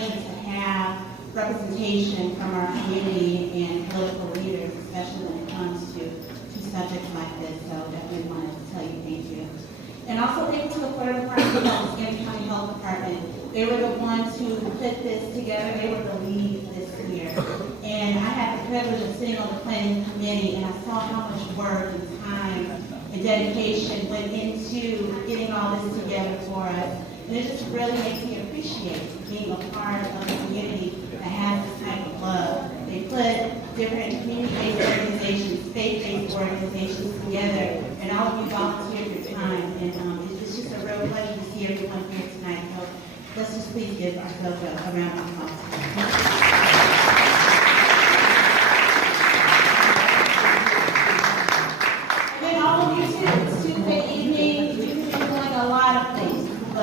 pleasure to have representation from our community and political leaders, especially when it comes to subjects like this. So definitely wanted to tell you thank you. And also thank you to the Florida Department of Health, Scranton County Health Department. They were the ones who put this together. They were the lead this year. And I had the privilege of sitting on the planning committee, and I saw how much work and time and dedication went into getting all this together for us. And it just really makes me appreciate being a part of a community that has this type of love. They put different community-based organizations, faith-based organizations together, and all of you volunteered your time. And it's just a real pleasure to see everyone here tonight. So let's just please give ourselves a round of applause.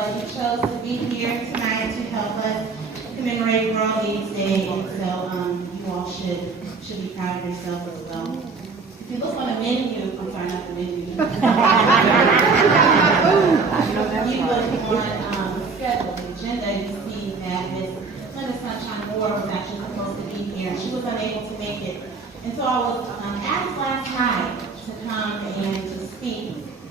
You chose to be here tonight to help us commemorate World AIDS Day, and so you all should be proud of yourself as well. If you look on the menu, I'm sorry, not the menu. You look on the schedule, the agenda, you see that Ms. Linda Sunshine Moore was actually supposed to be here. She was unable to make it, and so I was asked last night to come and to speak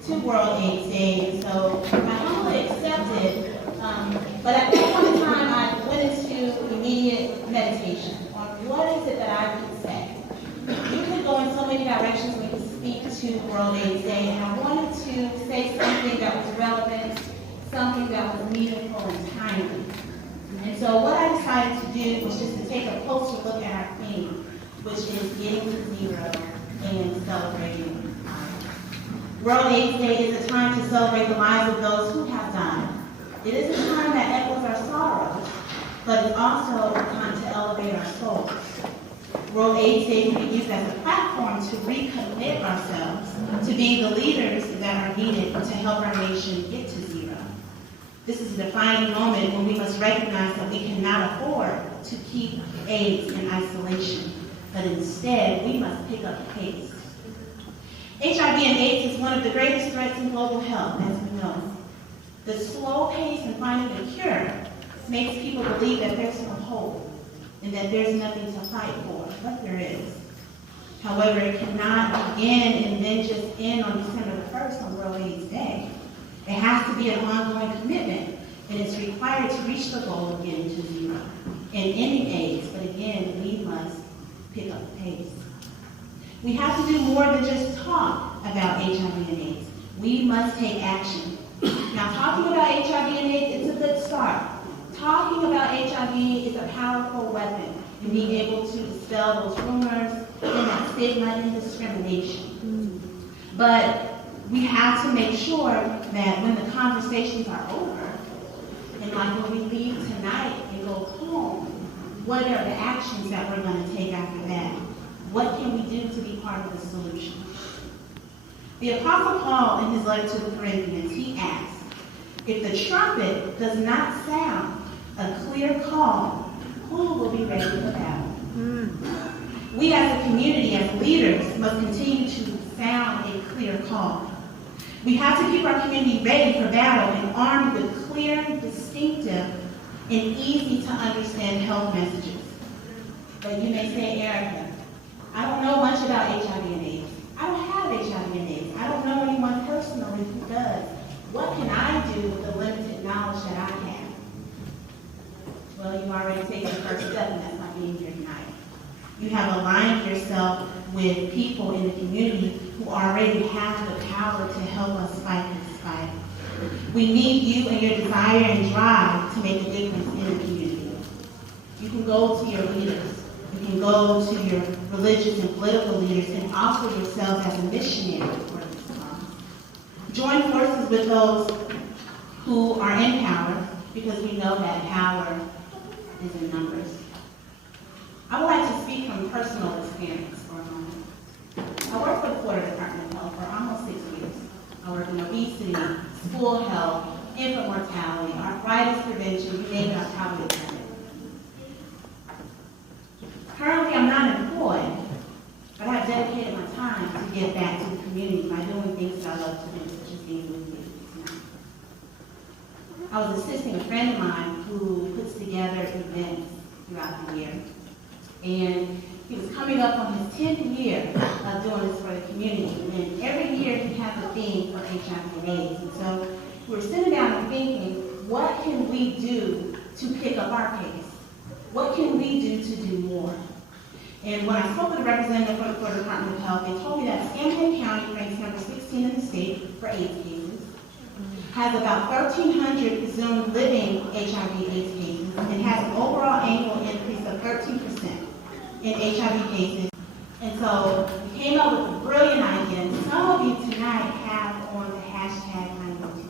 to World AIDS Day, and so I humbly accepted, but at that point in time, I went into immediate meditation on what is it that I could say. You could go in so many directions when you speak to World AIDS Day, and I wanted to say something that was relevant, something that was meaningful and timely. And so what I decided to do was just to take a closer look at our theme, which is getting to zero and celebrating. World AIDS Day is a time to celebrate the lives of those who have died. It is a time that echoes our sorrow, but it's also a time to elevate our souls. World AIDS Day can be used as a platform to recommit ourselves to being the leaders that are needed to help our nation get to zero. This is a defining moment when we must recognize that we cannot afford to keep AIDS in isolation, but instead we must pick up the pace. HIV and AIDS is one of the greatest threats in global health, as we know. The slow pace in finding a cure makes people believe that there's no hope and that there's nothing to fight for, but there is. However, it cannot begin and then just end on December the 1st on World AIDS Day. It has to be an ongoing commitment, and it's required to reach the goal of getting to zero and ending AIDS, but again, we must pick up the pace. We have to do more than just talk about HIV and AIDS. We must take action. Now, talking about HIV and AIDS, it's a good start. Talking about HIV is a powerful weapon in being able to dispel those rumors and that stigma and discrimination. But we have to make sure that when the conversations are over, and like when we leave tonight and go home, what are the actions that we're going to take after that? What can we do to be part of the solution? The Apostle Paul, in his letter to the Corinthians, he asks, if the trumpet does not sound a clear call, who will be ready for battle? We as a community, as leaders, must continue to sound a clear call. We have to keep our community ready for battle and armed with clear, distinctive, and easy to understand health messages. But you may say, Erica, I don't know much about HIV and AIDS. I don't have HIV and AIDS. I don't know anyone personally who does. What can I do with the limited knowledge that I have? Well, you've already taken the first step, and that's not being here tonight. You have aligned yourself with people in the community who already have the power to help us fight this fight. We need you and your desire and drive to make a difference in the community. You can go to your leaders. You can go to your religious and political leaders and offer yourself as a missionary for this cause. Join forces with those who are in power, because we know that power is in numbers. I would like to speak from personal experience for a moment. I worked for the Florida Department of Health for almost 6 years. I worked in obesity, school health, infant mortality, arthritis prevention, you name it, I've probably done it. Currently, I'm not employed, but I've dedicated my time to give back to the community by doing things that I love to do, such as being with you tonight. I was assisting a friend of mine who puts together events throughout the year. And he was coming up on his 10th year of doing this for the community. And every year he has a theme for HIV and AIDS. And so we were sitting down and thinking, what can we do to pick up our pace? What can we do to do more? And when I spoke with a representative from the Florida Department of Health, they told me that Scamahan County ranks number 16 in the state for AIDS cases, has about 1,300 presumed living HIV/AIDS cases, and has an overall annual increase of 13% in HIV cases. And so we came up with a brilliant idea, and some of you tonight have on the hashtag #IKnowToo.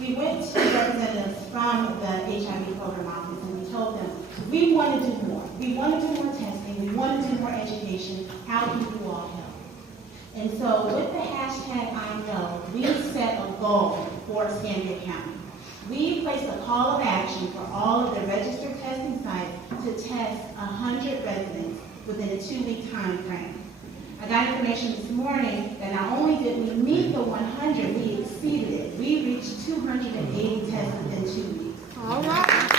We went to representatives from the HIV program office and we told them, we want to do more. We want to do more testing. We want to do more education. How can you all help? And so with the hashtag #IKnow, we set a goal for Scamahan County. We placed a call of action for all of the registered testing sites to test 100 residents within a 2-week time frame. I got information this morning that not only did we meet the 100, we exceeded it. We reached 280 tests within 2 weeks. All right.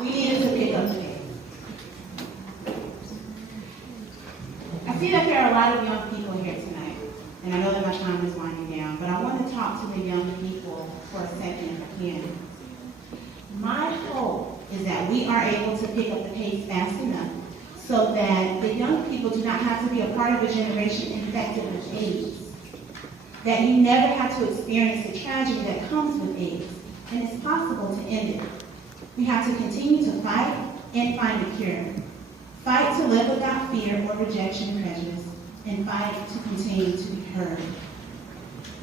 We needed to pick up the pace. I see that there are a lot of young people here tonight, and I know that my time is winding down, but I want to talk to the young people for a second if I can. My hope is that we are able to pick up the pace fast enough so that the young people do not have to be a part of a generation infected with AIDS, that you never have to experience the tragedy that comes with AIDS, and it's possible to end it. We have to continue to fight and find a cure. Fight to live without fear or rejection and prejudice, and fight to continue to be heard.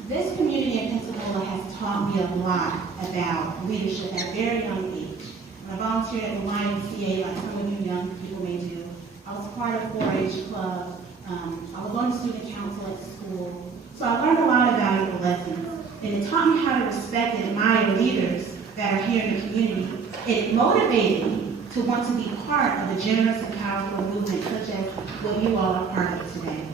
This community in Pensacola has taught me a lot about leadership at a very young age. When I volunteered at the YMCA, like some of you young people may do, I was part of 4-H club. I was on the student council at school. So I learned a lot of valuable lessons. And it taught me how to respect and admire leaders that are here in the community. It motivated me to want to be part of a generous and powerful movement such as what you all are part of today.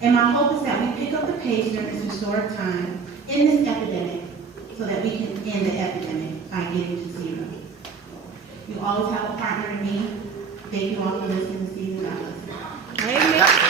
And my hope is that we pick up the pace during this historic time in this epidemic so that we can end the epidemic by getting to zero. You always have a partner in me. Thank you all for listening this evening. Amen.